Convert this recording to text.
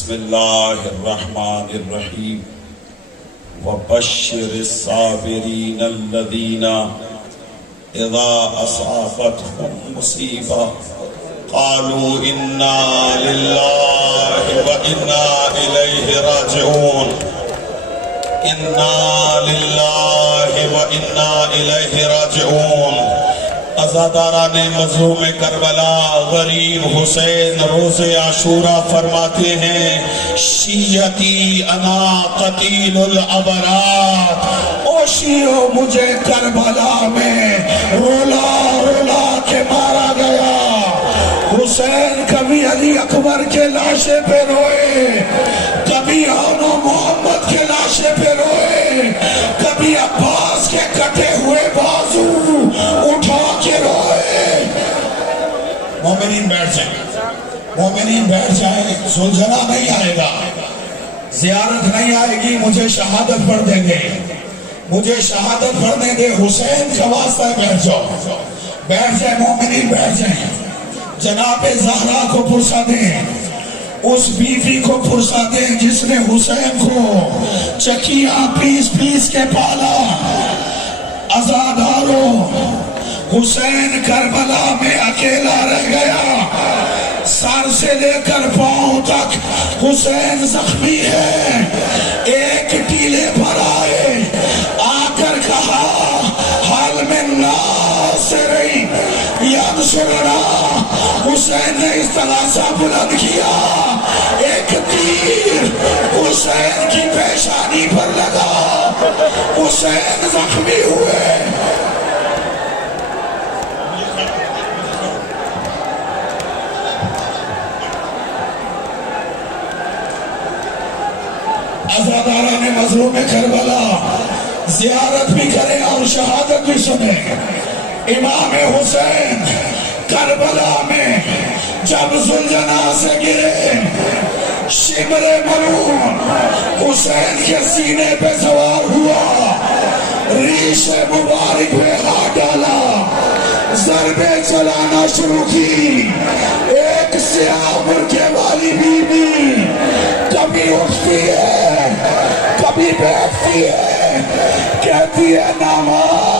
بسم اللہ الرحمن الرحیم وبشر الصابرین الذین اذا اصابتهم مصیبہ قالوا انا للہ وانا الیہ راجعون انا للہ وانا الیہ راجعون۔ عزاداران مظلوم کربلا غریب حسین روز عاشوراء فرماتے ہیں شیعتی انا قتیل الابرار، او شیعو مجھے کربلا میں رولا رولا کے مارا گیا۔ حسین کبھی علی اکبر کے لاشے پہ روئے، کبھی آن و محمد کے لاشے پہ روئے، کبھی عباس کے کٹے ہوئے بازو اٹھا کے روئے۔ مومنین بیٹھ جائیں، مومنین بیٹھ جائیں، زلزلہ نہیں آئے گا، زیارت نہیں آئے گی، مجھے شہادت پڑھ دیں گے، مجھے شہادت پڑھنے دے، حسین کا واسطہ ہے۔ بیٹھ جاؤ، بیٹھ جائیں مومنین، بیٹھ جائیں۔ جناب زہرا کو پرسا دیں، اس بیوی کو پرسا دیں جس نے حسین کو چکیاں پیس پیس کے پالا۔ عزاداروں، حسین کربلا میں اکیلا رہ گیا، سر سے لے کر پاؤں تک حسین زخمی ہے۔ ایک ٹیلے پر آئے، آ کر کہا حال میں ناصری ینصرنا۔ حسین نے استغاثہ بلند کیا، ایک تیر حسین کی پیشانی پر لگا، حسین زخمی ہوئے۔ عزاداران مظلوم کربلا زیارت بھی کریں اور شہادت بھی سنیں۔ امام حسین کربلا میں جب ذوالجنا سے گرے، شمر ملعون حسین کے سینے پہ سوار ہوا، ریش مبارک پہ ہاتھ ڈالا، ضربیں چلانا شروع کی۔ ایک سیاہ برقعے والی بی بی کبھی اٹھتی ہے کبھی بیٹھتی ہے، کہتی ہے نامار۔